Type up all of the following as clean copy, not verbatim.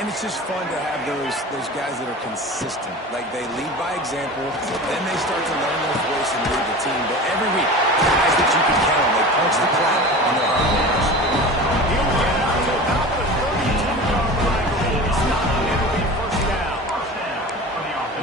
And it's just fun to have those guys that are consistent. Like, they lead by example, then they start to learn their voice and lead the team. But every week, guys that you can count on, they punch the clock on their hard workers. He'll get out to about the 32-yard line. It's not going to be first down.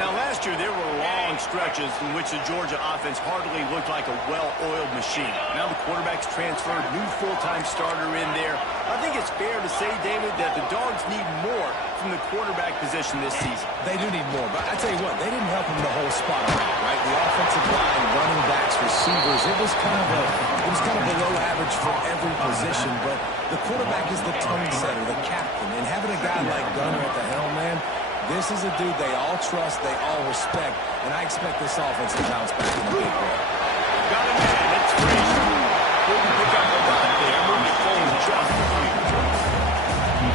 Now, last year, there were long stretches in which the Georgia offense hardly looked like a well-oiled machine. Now the quarterback's transferred, new full-time starter in there. I think it's fair to say, David, that the Dogs need more from the quarterback position this season. They do need more, but I tell you what, they didn't help him the whole spot around, right? The offensive line, running backs, receivers, it was kind of below average for every position, but the quarterback is the tone setter, the captain, and having a guy like Gunner at the helm, man, this is a dude they all trust, they all respect, and I expect this offense to bounce back in a big way. Got a man, it's Frazier. Couldn't pick up a lot there, moving forward just a few.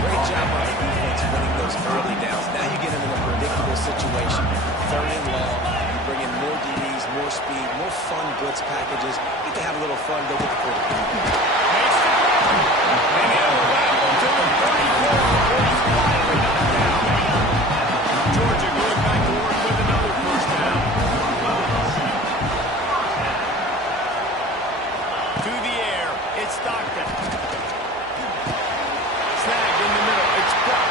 Great job by the defense winning those early downs. Now you get into a predictable situation. 3rd and long, you bring in more DBs, more speed, more fun blitz packages. You get to have a little fun, go get the quarterback. And he'll ramble to the 34. He's finally knocked down. Georgia going back to work with another first down. To the air, it's Stockton. Snagged in the middle, it's Buck.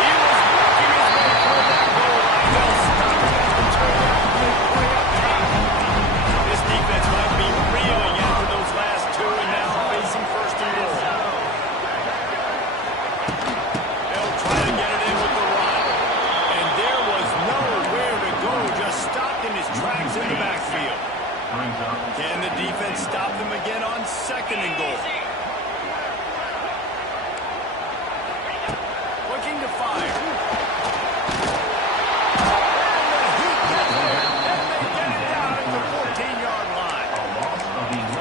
He was working his way toward that goal line. They'll stop it as the turnover way up top. This defense might be reeling after those last two and now facing 1st and goal. They'll try to get it in with the run. And there was nowhere to go, just stopped in his tracks in the backfield. Can the defense stop them again on 2nd and goal? Looking to fire. And the Heat get there, and they get it down at the 14-yard line.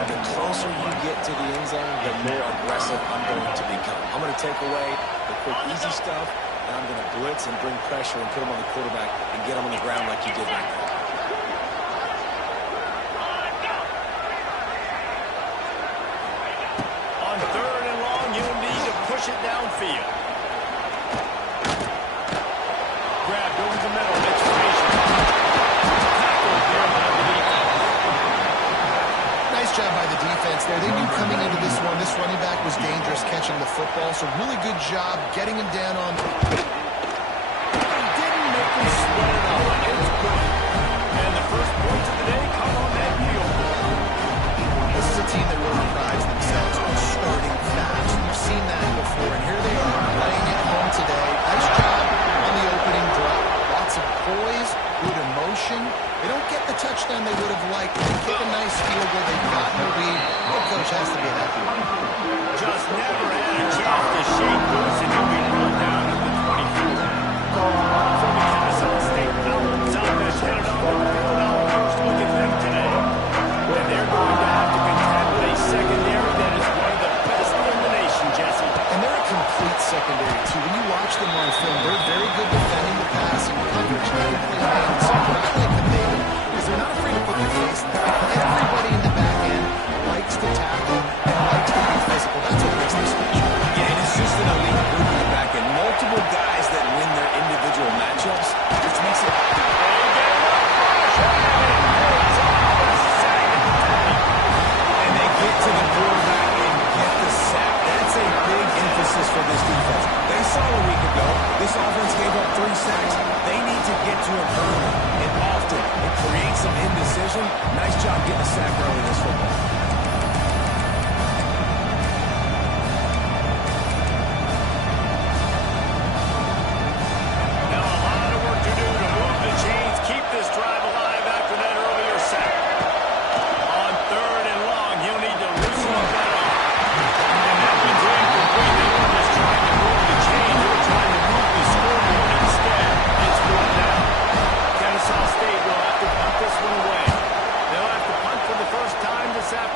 The closer you get to the end zone, the more aggressive I'm going to become. I'm going to take away the quick, easy stuff, and I'm going to blitz and bring pressure and put him on the quarterback and get him on the ground like you did right there. On 3rd and long, you'll need to push it downfield. Grabbed over the middle, it's Frazier. Tackled there by the defense. Nice job by the defense there. They knew coming into this one, this running back was dangerous catching the football, so really good job getting him down on. Didn't make him sweat it out. It's good. And the first points of the day come on that field goal. This is a team that really prides themselves on starting fast. We've seen that before, and here they are playing at home today. Nice job on the opening drive. Lots of poise, good emotion. They don't get the touchdown they would have liked. They kick a nice field goal. They've gotten the lead. Head coach has to be happy. Just never had a chance to shake loose, and he'll be brought down at the 24. From the Kennesaw State Mountains, offense headed on the field. Now first look at them today. And they're going to have to contend with a secondary that is one of the best in the nation, Jesse. And they're a complete secondary, too. When you watch them on film, they're very good defending the pass and coverage. They can play man. So what I like them, David, is they're not afraid to put their face in there. Everybody in the back end likes to tackle and likes to be physical. That's what makes them special. Yeah, and it's just an elite group in the back end. Multiple guys that win their individual matchups, which makes it... And they get to the quarterback and get the sack. That's a big emphasis for this defense. They saw a week ago, this offense gave up 3 sacks. They need to get to him early and often and create some indecision. Nice job getting a sack early this football. Now a lot of work to do to move the chains, keep this drive alive after that earlier sack. On 3rd and long, he'll need to loosen up that arm. And that one's incomplete. They weren't just trying to move the chains, they were trying to move the scoreboard instead. It's 1 down. Kennesaw State will have to punt this one away. They'll have to punt for the first time this afternoon.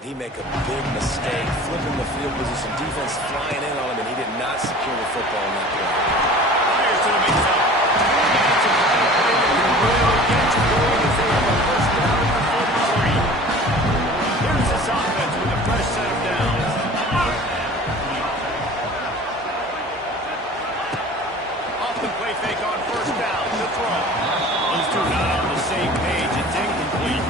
Did he make a big mistake, flipping the field position, defense flying in on him, and he did not secure the football in that play. Fires to the mix up. That's a play that can really get you going as they have a first down at the 43. Here's this offense with a fresh set of downs. Off the play fake on first down to throw. Those two not on the same page. It's incomplete.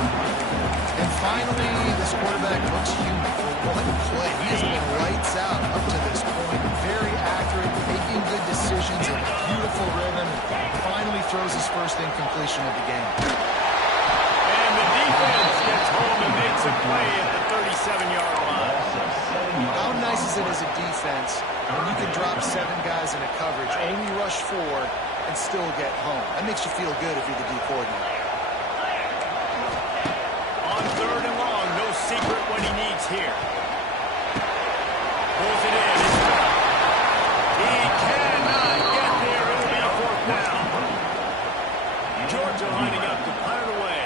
And finally, this quarterback looks human. What a play. He has been lights out up to this point. Very accurate, making good decisions, a beautiful rhythm, and finally throws his first incompletion of the game. And the defense gets home and makes a play at the 37-yard line. How nice is it as a defense when you can drop 7 guys in a coverage, only rush 4, and still get home? That makes you feel good if you're the D coordinator. On third and long, no secret what he needs here. Pulls it in. It's done. He cannot get there. It'll be a fourth down. Georgia lining up to punt it away.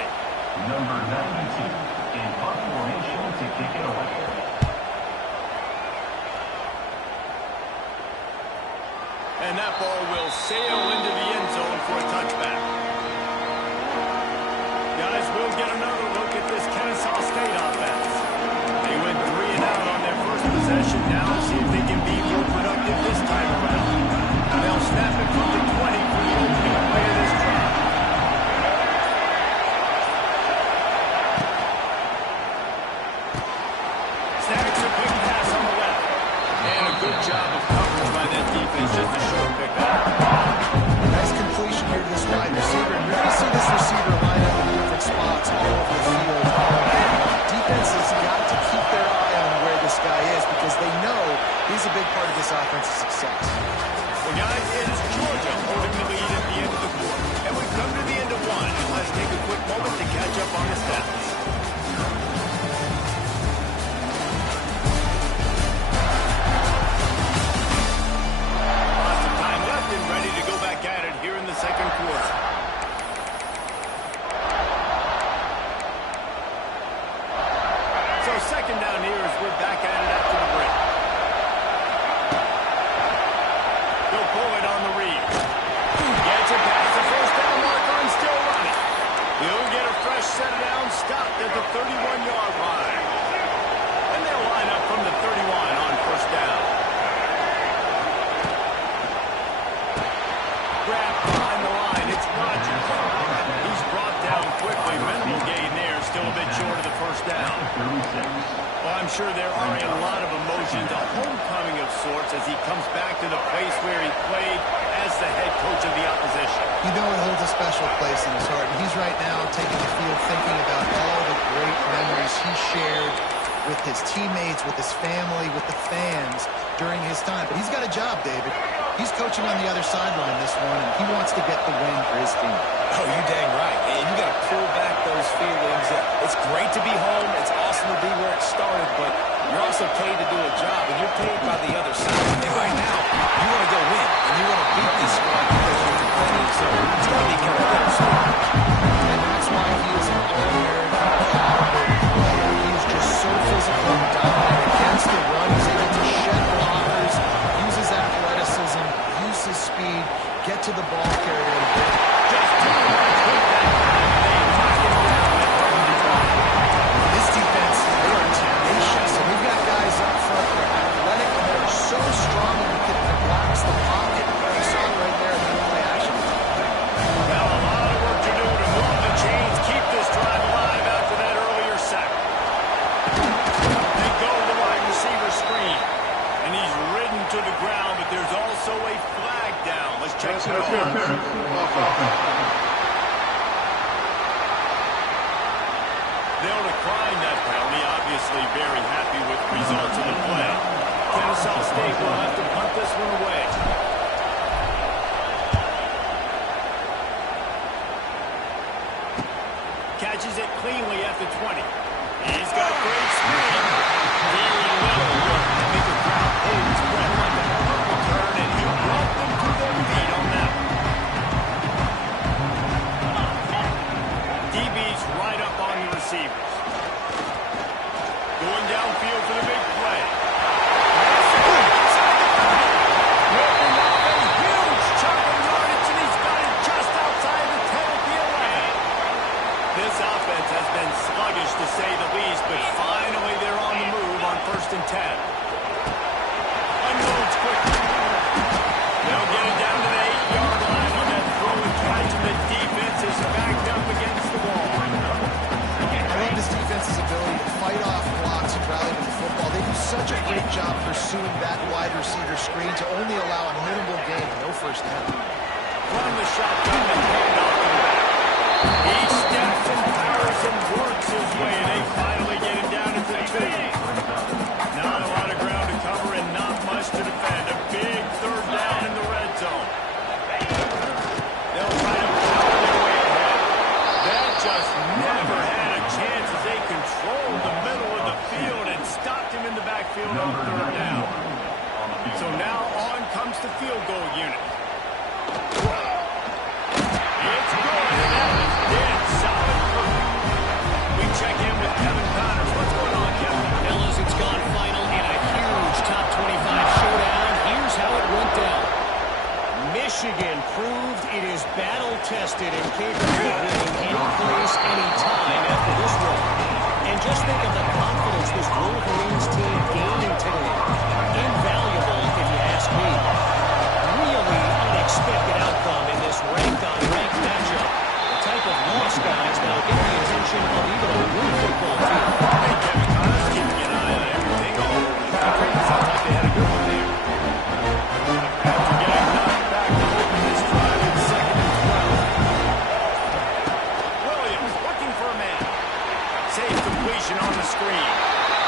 Number 92 in punt formation to kick it away. And that ball will sail into the end zone for a touchback. Guys, we'll get another look at this Kennesaw State offense. They went 3 and out on their first possession. Now see if they can be more productive this time around. They'll snap it from the 20 for the opening play of this drive. Snags a quick pass on the left. And a good job of coverage by that defense. Just a short pickup. Nice completion here to this wide receiver. And you're going to see this receiver line up in different spots all over the field. Defense has got to keep their eye on where this guy is because they know he's a big part of this offense's success. Well, guys, it's Georgia holding the lead at the end of the quarter. And we've come to the end of one. Let's take a quick moment to catch up on the stats. Lots of time left and ready to go back at it here in the second quarter. So second down here as we're back at it after the break. They'll pull it on the read. Gets it past the first down marker and still running. He'll get a fresh set of downs stopped at the 31-yard line. And they'll line up from the 31 on first down. Grabbed behind the line. It's Rodgers. He's brought down quickly. Minimal gain there. Still a bit short of the first down. Well, I'm sure there are a lot of emotions, a homecoming of sorts as he comes back to the place where he played as the head coach of the opposition. You know it holds a special place in his heart. And he's right now taking the field thinking about all the great memories he shared with his teammates, with his family, with the fans during his time. But he's got a job, David. He's coaching on the other sideline this one, and he wants to get the win for his team. Oh, you dang right. And you got to pull back those feelings. It's great to be home. It's awesome to be where it started, but you're also paid to do a job, and you're paid by the other side. And right now, you want to go win, and you want to beat this squad because you're competitive. So it's going to be kind of bittersweet. And that's why he is an all-American caliber player. He is just so physical and dominant against the run. He's able to shed blockers, use his athleticism, use his speed, get to the ball carrier a bit. Just too much with that. They knock him down and run the ball. This defense, they are tenacious. And we've got guys up front that are athletic and that are so strong and can relax the pocket. You saw it right there in the play action. Well, a lot of work to do to move the chains, keep this drive alive after that earlier sack. They go to the wide receiver screen. And he's ridden to the ground, but there's also a flag down. Let's check it out. They'll decline that penalty. Obviously very happy with the results of the play. Kennesaw State will have to punt this one away. Catches it cleanly at the 20. He's got great speed. Very little work to make the crowd hold its breath on that purple turn, and he brought them to their feet on that one. DB's right up on the receivers. Going downfield for the big play. This offense has been sluggish to say the least, but finally they're on the move on 1st and 10. Unloads quickly. They'll get it down to the 8-yard line on that throw and catch, and the defense is backed up against the wall. I love this defense's ability to fight off blocks and rally to the football. They do such a great job pursuing that wide receiver screen to only allow a minimal gain, no first down. From the shotgun and hand off to the back. He steps and powers and works his way, and they finally get him down into the 2. Not a lot of ground to cover and not much to defend. A big 3rd down in the red zone. They'll try to power their way ahead. That just never had a chance as they controlled the middle of the field and stopped him in the backfield on 3rd down. So now on comes the field goal unit. It's good, and that was dead solid through. We check in with Kevin Connors. What's going on, Kevin? Fellas, it's gone final in a huge top 25 showdown. Here's how it went down. Michigan proved it is battle-tested and capable of winning any place, any time after this one. And just think of the confidence this Wolverines team gaining today. Invaluable, if you ask me. Really unexpected outcome in this ranked-on-ranked matchup. The type of loss, guys, that'll get the attention of even a blue football team. Hey, Kevin Connors keeping an eye on everything all over the country. Sounds like they had a good one there. After getting knocked back to open this drive in 2nd and 12. Williams looking for a man. Safe completion on the screen.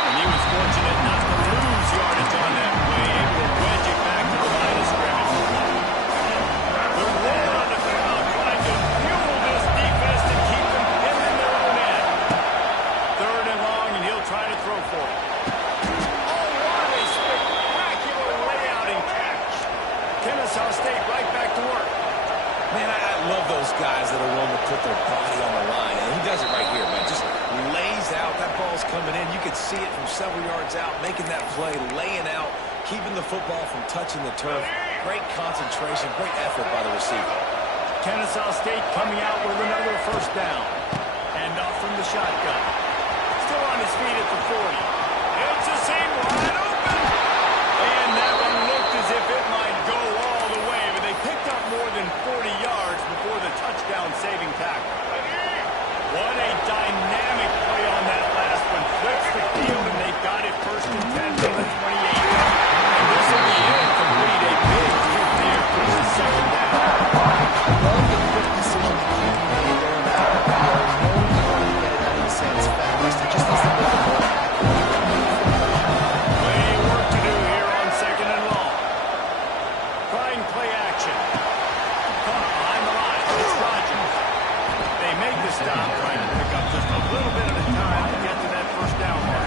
And he was fortunate not to lose yardage on that play, able to wedge it back to the line of scrimmage. The roar on the crowd trying to fuel this defense to keep them pinned in their own end. 3rd and long, and he'll try to throw for it. Oh, what a spectacular layout and catch. Kennesaw State right back to work. Man, I love those guys that are willing to put their body on the line. And he does it right here, man. Just lays out. That ball's coming in. You can see it from several yards out, making that play, laying out, keeping the football from touching the turf. Great concentration, great effort by the receiver. Kennesaw State coming out with another 1st down. Hand off from the shotgun. Still on his feet at the 40. It's a seam wide open. And that one looked as if it might go all the way, but they picked up more than 40 yards before the touchdown-saving tackle. What a dynamic play on that last one. Flips the field, and they got it 1st and 10 from the 28. And this will be incomplete. A big hit there for the 2nd down. I love the quick decision the QB made there in that RPO, knowing you want to get it out of his hands fast. It just needs to make it more accurate. Plenty of work to do here on 2nd and long. Trying play action. Caught behind the line. It's Rodgers. They make the stop, trying to pick up just a little bit at a time to get to that 1st down mark.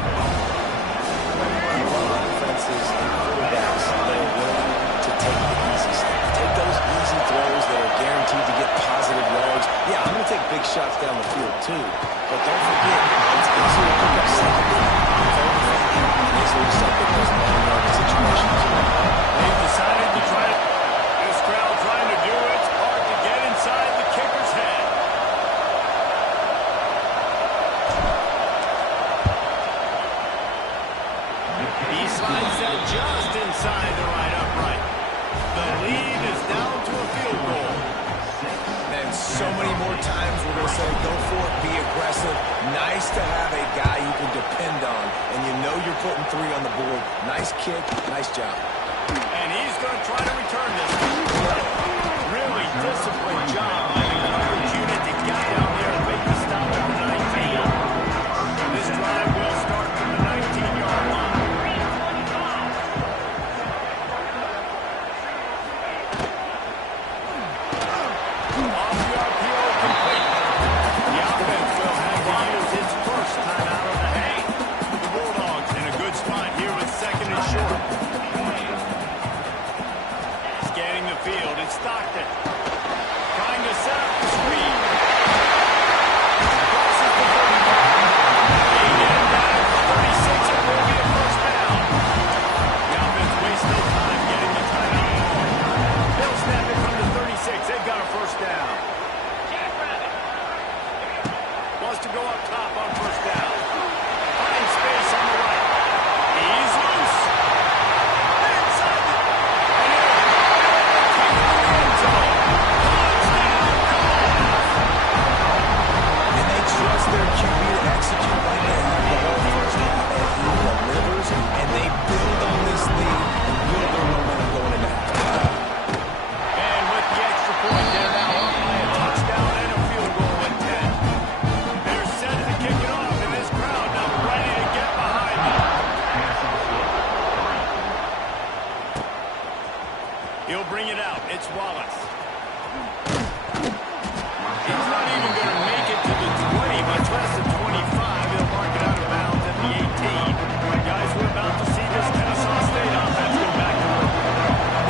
Offenses and quarterbacks that are willing to take the easy stuff. Take those easy throws that are guaranteed to get positive yards. Yeah, I'm going to take big shots down the field too. But don't forget, it's easier to pick up 2nd down, 3rd down, and it's really something those long-yard situations. They've decided to try it. This crowd trying to do its part to get inside the kicker's head. He slides that just inside the right upright. The lead is down to a field goal. Man, so many more times we're going to say, go for it, be aggressive. Nice to have a guy you can depend on, and you know you're putting 3 on the board. Nice kick, nice job. And he's going to try to return this. Really disciplined job by the coverage unit to get down there and make the stop at the 19. This drive will start from the 19-yard line. Off the RPO complete. The offense will have to use its 1st time out of the hay. The Bulldogs in a good spot here with 2nd and short. Scanning the field, it's Stockton. Trying to set up to go up top on first down. Finds space on the right. He's loose. Inside the... And in the end zone. Touchdown, And they trust their QB to execute like they have the whole first half. And he delivers, and they build on this lead and build their momentum going into halftime. And with the extra point, they're now up by a touchdown and a field goal at 10. They're set to kick it off, and this crowd now ready to get behind them. He'll bring it out. It's Wallace. He's not even going to make it to the 20, much less the 25. He'll mark it out of bounds at the 18. Guys, we're about to see this Kennesaw State offense go back to work.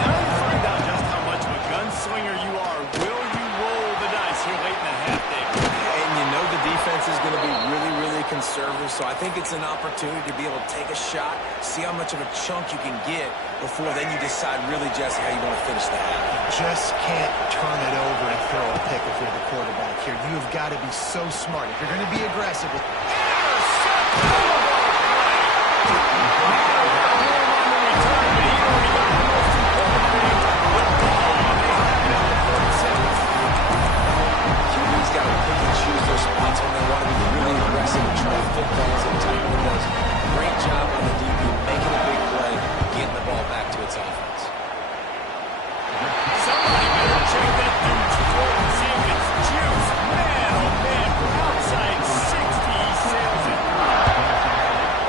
Now you find out just how much of a gunslinger you are. Will you roll the dice here late in the half, Dave? And you know the defense is going to be really, really conservative, so I think it's an opportunity to be able to take a shot, see how much of a chunk you can get before then you decide really just how you want to finish the half. Just can't turn it over and throw a pick if you're the quarterback here. You've got to be so smart. If you're going to be aggressive with... QB's got to pick and choose their spots when they want to be really aggressive and try to fit balls in tight windows. Great job on the DB, making a big play, getting the ball back to its offense. Somebody better check that dude's foot and see if it's juice. Man, oh man, from outside 60, he sails it.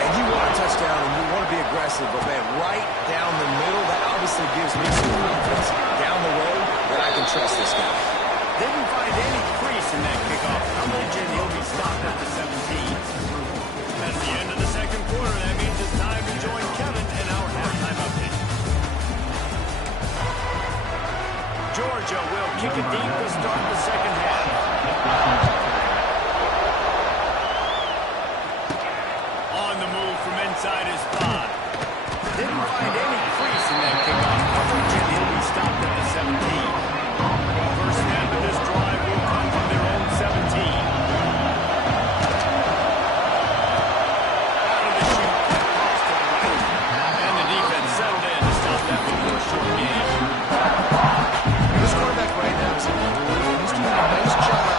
And you want a touchdown and you want to be aggressive, but man, right down the middle, that obviously gives me some confidence down the road that I can trust this guy. Didn't find any crease in that kickoff coverage, and he'll be stopped at the 17. That's the end of the second quarter. That means it's time to join Kevin in our halftime update. Georgia will kick it deep to start the second half. On the move from inside his 5. Didn't find any crease in that kickoff coverage, and he'll be stopped at the 17. First snap of this drive will come from their own 17. Out of the chute, cross to the right. And the defense settled in to stop that one for a short game. This quarterback right now is improving. He's doing a nice job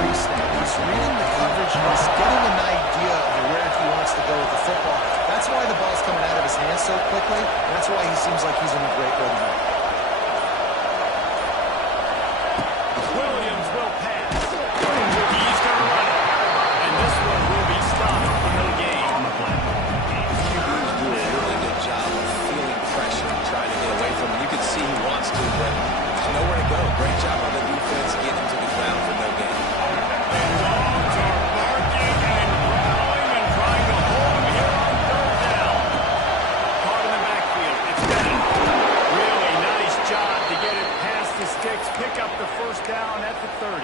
pre-snap. He's reading the coverage and he's getting an idea of where he wants to go with the football. That's why the ball's coming out of his hands so quickly. That's why he seems like he's in a great rhythm. Williams will pass. He's going to run it. And this one will be stopped for no gain. QBs do a really good job of feeling pressure and trying to get away from him. You can see he wants to, but there's nowhere to go. Great job on the defense getting him to the ground for no gain. And dogs are barking and growling and trying to hold him here on third down. Caught in the backfield. It's down. Really nice job to get it past the sticks. Pick up the first down at the 30.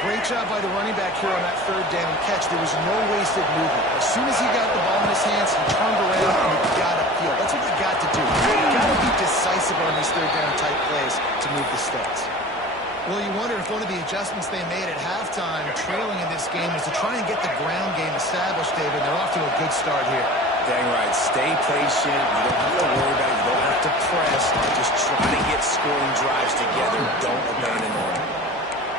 Great job by the running back here on that third down catch. There was no wasted movement. As soon as he got the ball in his hands, he turned around and you got to feel. That's what you got to do. You got to be decisive on these third down type plays to move the sticks. Well, you wonder if one of the adjustments they made at halftime, trailing in this game, was to try and get the ground game established, David. They're off to a good start here. Dang right. Stay patient. You don't have to worry about it. You don't have to press. Just try to get scoring drives together. Don't abandon them.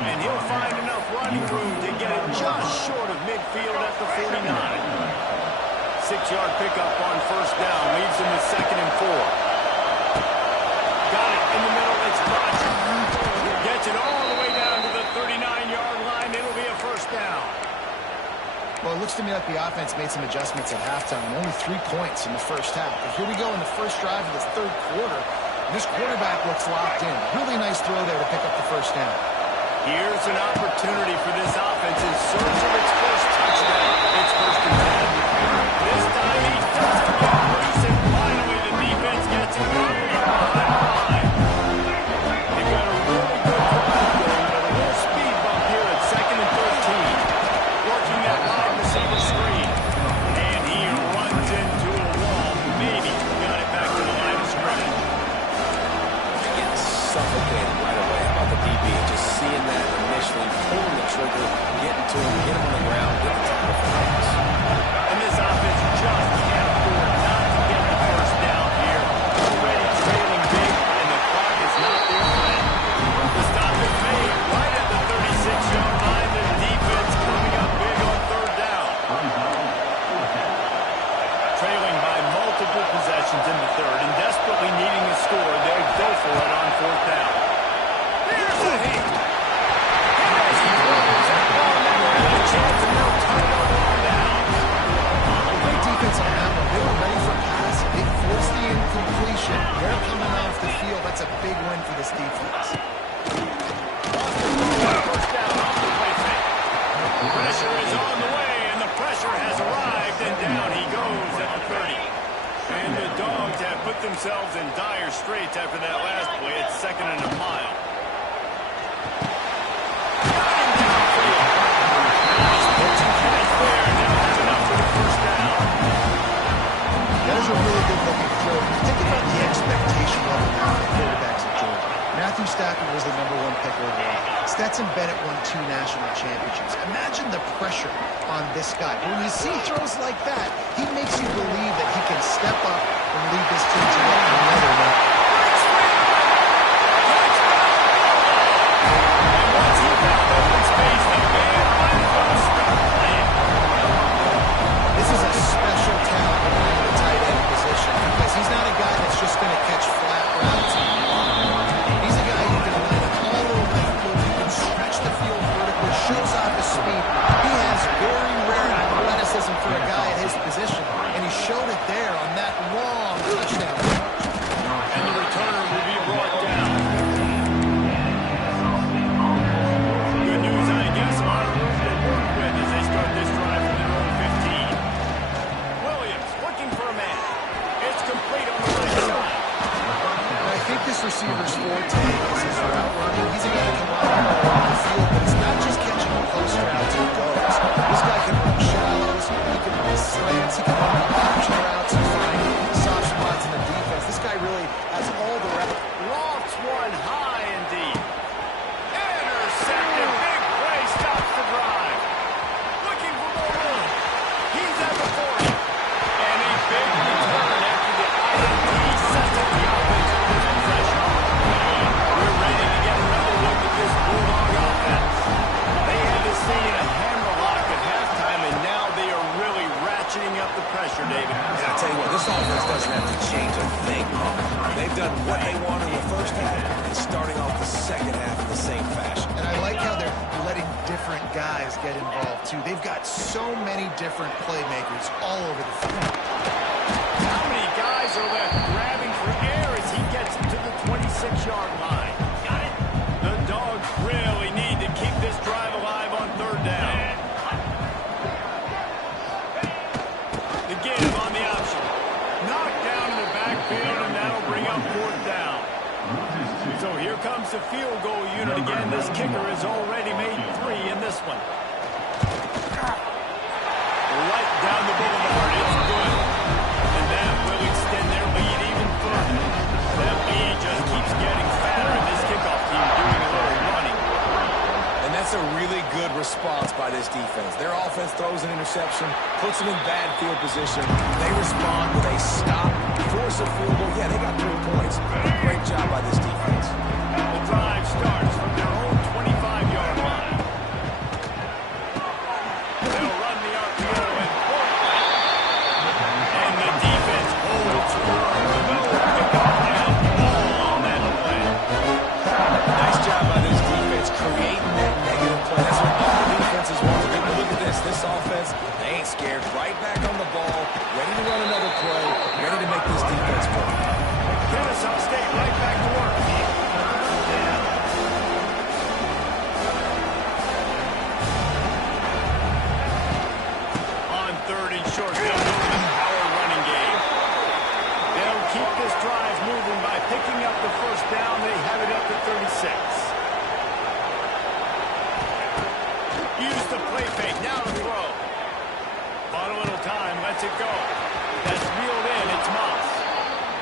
And he'll find enough running room to get it just short of midfield at the 49. 6-yard pickup on first down. Leaves him with 2nd and 4. Got it in the middle. It's Roger. Gets it all the way down to the 39-yard line. It'll be a first down. Well, it looks to me like the offense made some adjustments at halftime. Only 3 points in the first half. But here we go in the first drive of the third quarter. This quarterback looks locked in. Really nice throw there to pick up the first down. Here's an opportunity for this offense in search of its first touchdown. It's 1st and 10. This time he doesn't get loose, and finally the defense gets him way behind the line. They've got a really good drive going, but a little speed bump here at 2nd and 13. Working that wide receiver screen. And he runs into a wall. Maybe got it back to the line of scrimmage. Getting suffocated right away. How about the DB? Just seeing that initially, pulling the trigger, getting put themselves in dire straits after that last play. It's 2nd and a mile. That is a really good-looking throw. Think about the expectation level now for quarterbacks at Georgia. Matthew Stafford was the #1 pick overall. Stetson Bennett won 2 national championships. Imagine the pressure on this guy. When you see throws like that, he makes you believe that he can step up and lead this team to another level. This is a special talent playing the tight end position because he's not a guy that's just going to catch flat routes. He's a guy who can line up all over the field. He can stretch the field vertically, shows off his speed. He has very rare athleticism for a guy at his position, and he showed it there on that long touchdown. And the returner will be brought down. Good news, I guess, a lot of room to work with as they start this drive from their own 15. Williams looking for a man. It's complete on the right side. I think this receiver's forte is his route running. He's a guy that can line up all over the field, but it's not just catching the close routes he goes. This guy can run shallows, he can run slants, he can run the option routes and find soft spots in the defense. This guy really has all the reps. Lofts one high and deep. Intercepted. Big play stops the drive. Looking for more room. He's at the 40. And a big return after the INT sets up the offense with pressure. We're ready to get another look at this Bulldog offense. They had this thing in a hammerlock at halftime, and now they are really ratcheting up the pressure, David. And I tell you what, this offense doesn't have to change a thing. They've done what they want in the first half and starting off the second half in the same fashion. And I like how they're letting different guys get involved, too. They've got so many different playmakers all over the field. How many guys are left grabbing for air as he gets into the 26-yard line? Got it. The Dogs really need to keep this drive alive on 3rd down. The give on the option. Knocked down in the backfield, and that'll bring up 4th down. So here comes the field goal unit again. This kicker has already made 3 in this one. Right down the boulevard. It's good. And that will extend their lead even further. That lead just keeps getting fatter, and this kickoff team doing a little running. And that's a really good response by this defense. Their offense throws an interception, puts them in bad field position. They respond with a stop, force a field goal. Yeah, they got 3 points. Great job by this defense. The drive starts from their own 25-yard line. They'll run the RPO and point. And the defense holds firm. The middle pickup and ball on that play. Nice job by this defense creating that negative play. That's what all defenses want to do. But look at this. This offense, they ain't scared. Right back on the ball, ready to run another play, ready to make this defense work. Kennesaw State right back to work. On 3rd and short, they'll go with the power running game. They'll keep this drive moving by picking up the 1st down. They have it up to 36. Use the play fake. Now to throw. Bought a little time. Lets it go. That's reeled in. It's Moss.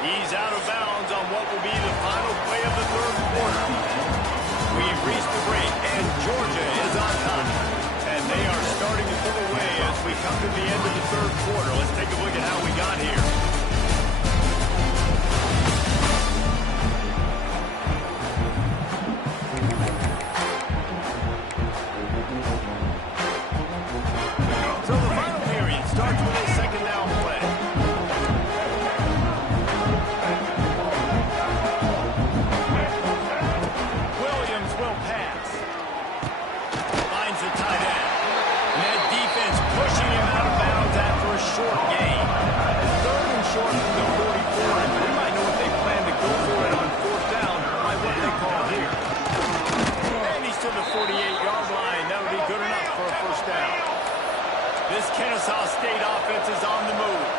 He's out of bounds on what will be the final play of the 3rd quarter. We've reached the break, and Georgia is on top. And they are starting to pull away as we come to the end of the 3rd quarter. Let's take a look at how we got here. So the final period starts with a 2nd down play. Williams will pass. Finds the tight end. And that defense pushing him out of bounds after a short gain. 3rd and short from the 44. And we might know if they plan to go for it on 4th down by what they call here. And he's to the 48-yard line. That would be good enough for a 1st down. This Kennesaw State offense is on the move.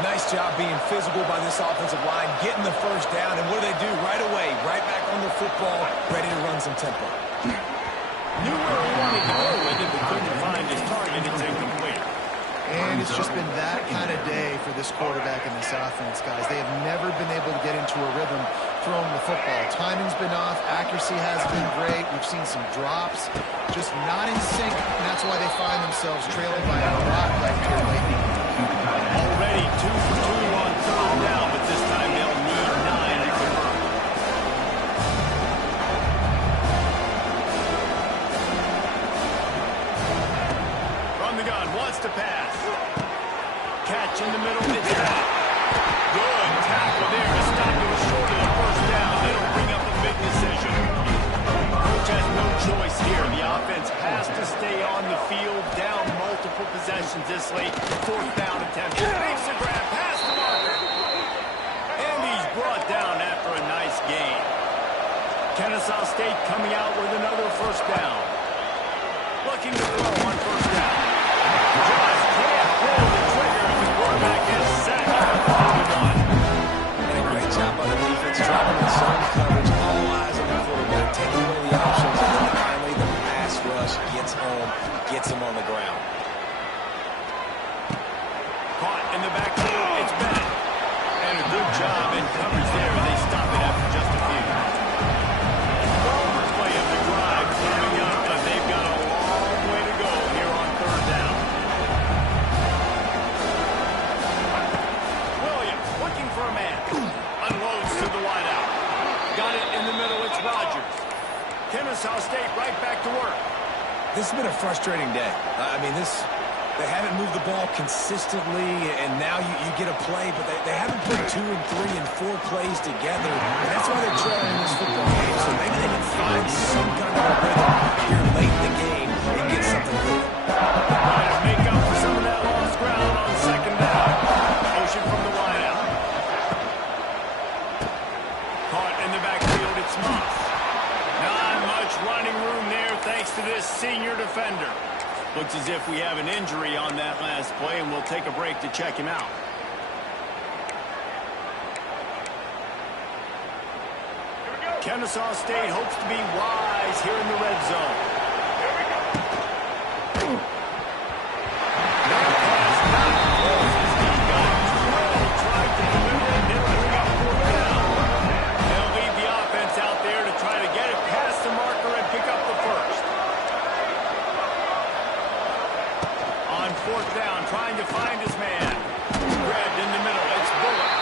Nice job being physical by this offensive line, getting the first down, and what do? Right away, right back on the football, ready to run some tempo. Knew where he wanted to go with it, but couldn't find his target. It's incomplete. And it's just been that kind of day for this quarterback and this offense, guys. They have never been able to get into a rhythm throwing the football. Timing's been off. Accuracy hasn't been great. We've seen some drops. Just not in sync, and that's why they find themselves trailing by a lot right here lately. Already 2 for 2 on third down, but this time they'll need 9 to convert. From the gun, wants to pass. Catch in the middle, it's out. Good tackle there to stop him short of the first down. It'll bring up a big decision. Coach has no choice here. The offense has to stay on the field, down multiple possessions this late. Fourth down attempt. Makes the grab, pass the marker. And he's brought down after a nice gain. Kennesaw State coming out with another first down. Looking to throw on first down. Just can't pull the trigger, and the quarterback is set for the 1. And a great job by the defense, dropping the zone coverage, all eyes on the quarterback, taking away the options, and then finally the pass rush gets home, gets him on the ground. Caught in the backfield, it's Bennett. And a good job in coverage there. They stop it after just a few. Play of the drive coming up, but they've got a long way to go here on third down. Williams looking for a man. Unloads to the wideout. Got it in the middle, it's Rogers. Kennesaw State right back to work. This has been a frustrating day. They haven't moved the ball consistently, and now you get a play, but they haven't put 2 and 3 and 4 plays together, and that's why they're trailing in this football game. So maybe they can find some kind of a rhythm here late in the game and get something good. Trying to make up for some of that lost ground on second down. Motion from the wideout. Caught in the backfield, it's Moss. Not much running room there thanks to this senior defender. Looks as if we have an injury on that last play, and we'll take a break to check him out. Kennesaw State hopes to be wise here in the red zone. That pass not close as he got drilled, tried to deliver it, didn't bring up fourth down. They'll leave the offense out there to try to get it past the marker and pick up the first. On fourth down, trying to find his man. Grabbed in the middle, it's Bullock.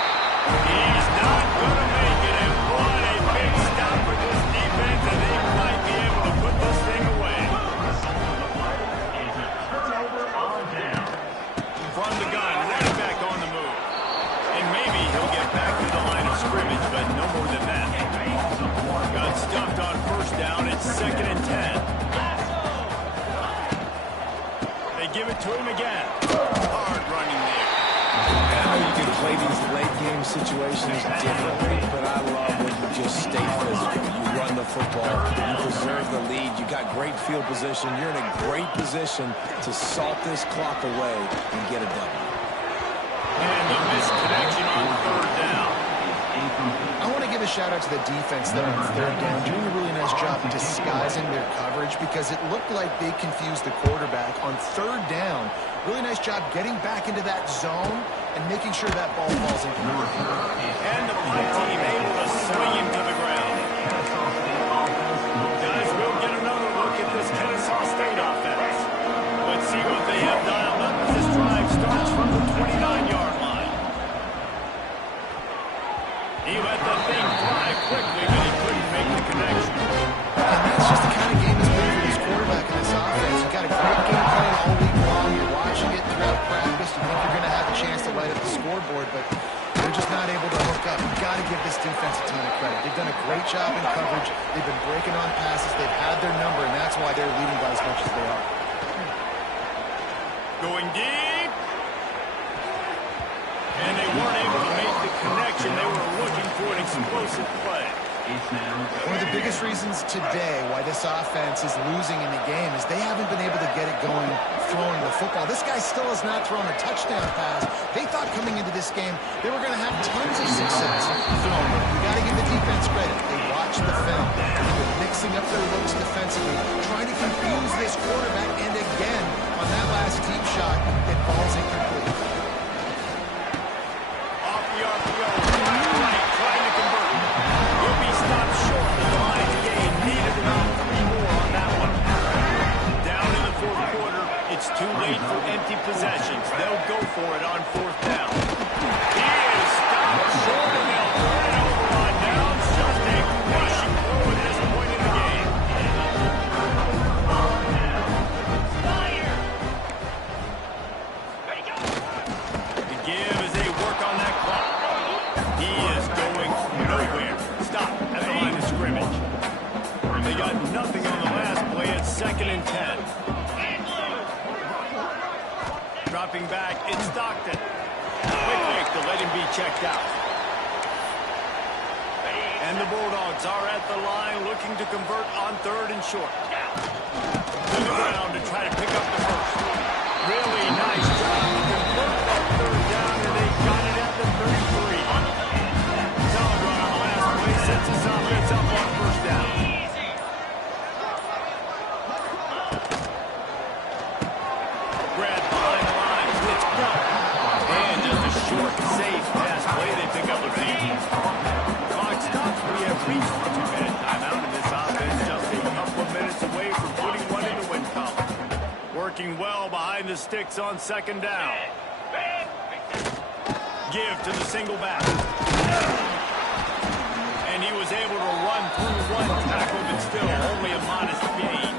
He's not going to make it, and what a big stop for this defense, and they might be able to put this thing away. From the gun, running back on the move. And maybe he'll get back to the line of scrimmage, but no more than that. Got stuffed on first down, it's 2nd and 10. They give it to him again. Hard running there. I know you can play these late game situations differently, but I love when you just stay physical. You run the football, you preserve the lead, you got great field position, you're in a great position to salt this clock away and get a W. And the missed connection on third down. I want to give a shout out to the defense there on third down, doing a really nice job disguising their coverage because it looked like they confused the quarterback on third down. Really nice job getting back into that zone and making sure that ball falls into the field. And the punt team able to swing him to the ground. Guys, we'll get another look at this Kennesaw State offense. Let's see what they have dialed up as this drive starts from the 29-yard line. He let the thing fly quickly, but he couldn't make the connection. And that's just the kind of game that's been for this quarterback in this offense. You've got a great game plan all week long. You're watching it throughout practice. You think you're going to have a chance to light up the scoreboard, but they're just not able to hook up. You've got to give this defense a ton of credit. They've done a great job in coverage. They've been breaking on passes. They've had their number, and that's why they're leading by as much as they are. Going deep. And they weren't able to make the connection. They were looking for an explosive play. One of the biggest reasons today why this offense is losing in the game is they haven't been able to get it going throwing the football. This guy still has not thrown a touchdown pass. They thought coming into this game they were going to have tons of success throwing it. You got to give the defense credit. They watched the film. They're mixing up their looks defensively, trying to confuse this quarterback, and again, on that last deep shot, it falls incomplete. Off the RPO, right, trying to convert. He'll be stopped short of the line game. Needed about 3 more on that one. Down in the fourth quarter, it's too late for empty possessions. They'll go for it on 4th down. He is stopped short, and they'll turn it over on downs. Just a crushing blow at this point in the game. The give as they work on that clock. He is going nowhere. Stop at the line of scrimmage. They got nothing on the last play. It's 2nd and 10. Dropping back, it's Stockton. Quick to let him be checked out. And the Bulldogs are at the line looking to convert on 3rd and short. To the ground to try to pick up the first. Really nice job to convert that 3rd down, and they got it at the 33. Solid run on the last play sets us up. It's up on 1st down. Brad behind the line. Let's go. And just a short, safe pass play. They pick up a feed. Clock stops. We have reached the 2-minute timeout in this offense. Just a couple of minutes away from putting one in the win column. Working well behind the sticks on 2nd down. Give to the single back. And he was able to run through 1 tackle, but still only a modest gain.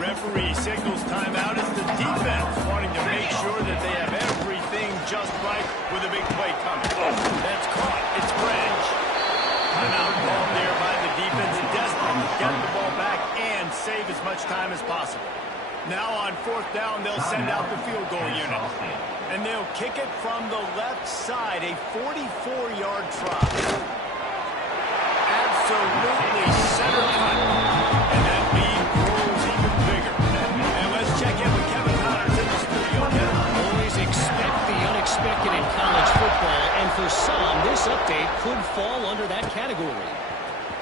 Referee signals timeout as the defense wanting to make sure that they have everything just right with a big play coming. That's caught. It's French. Timeout called there by the defense, desperate to get the ball back and save as much time as possible. Now on 4th down, they'll send out the field goal unit. And they'll kick it from the left side, a 44-yard try. Absolutely center cut. And that lead grows even bigger. And let's check in with Kevin Connors in the studio. Always expect the unexpected in college football, and for some, this update could fall under that category.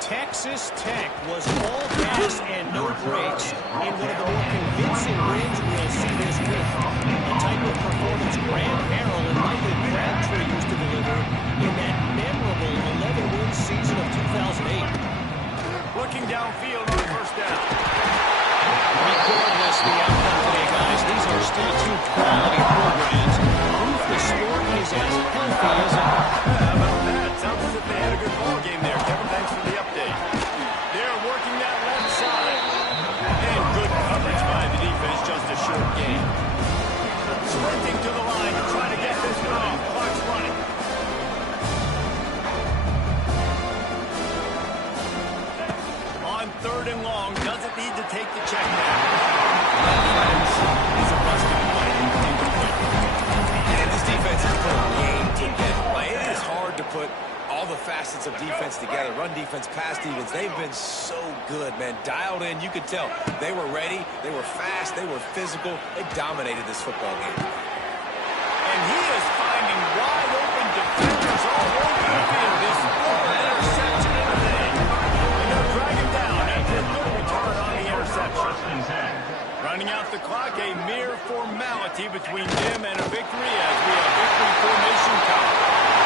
Texas Tech was all gas and no brakes in one of the more convincing wins we'll see this week. A type of performance Graham Harrell and Michael Crabtree used to deliver in that memorable 11-win season of 2008. Looking downfield on 1st down. Regardless the outcome today, guys, these are still 2 quality programs. Proof the sport is as healthy as ever. How about that? Sounds as if they had a good ball game there. Kevin, thanks for the update. They're working that left side. And good coverage by the defense, just a short gain. Sprinting to the line to try to get this one off. Clock's running. On 3rd and long, doesn't need to take the check down. Friends, is a busted play. And this defense has put a game together. It is hard to put all the facets of defense together. Run defense, pass defense. They've been so good, man. Dialed in. You could tell they were ready. They were fast. They were physical. They dominated this football game. And he is finding wide open defenders all over the field. His 4th interception of the day. And they'll drag him down after a good return on the interception. Running out the clock, a mere formality between them and a victory as we have victory formation cover.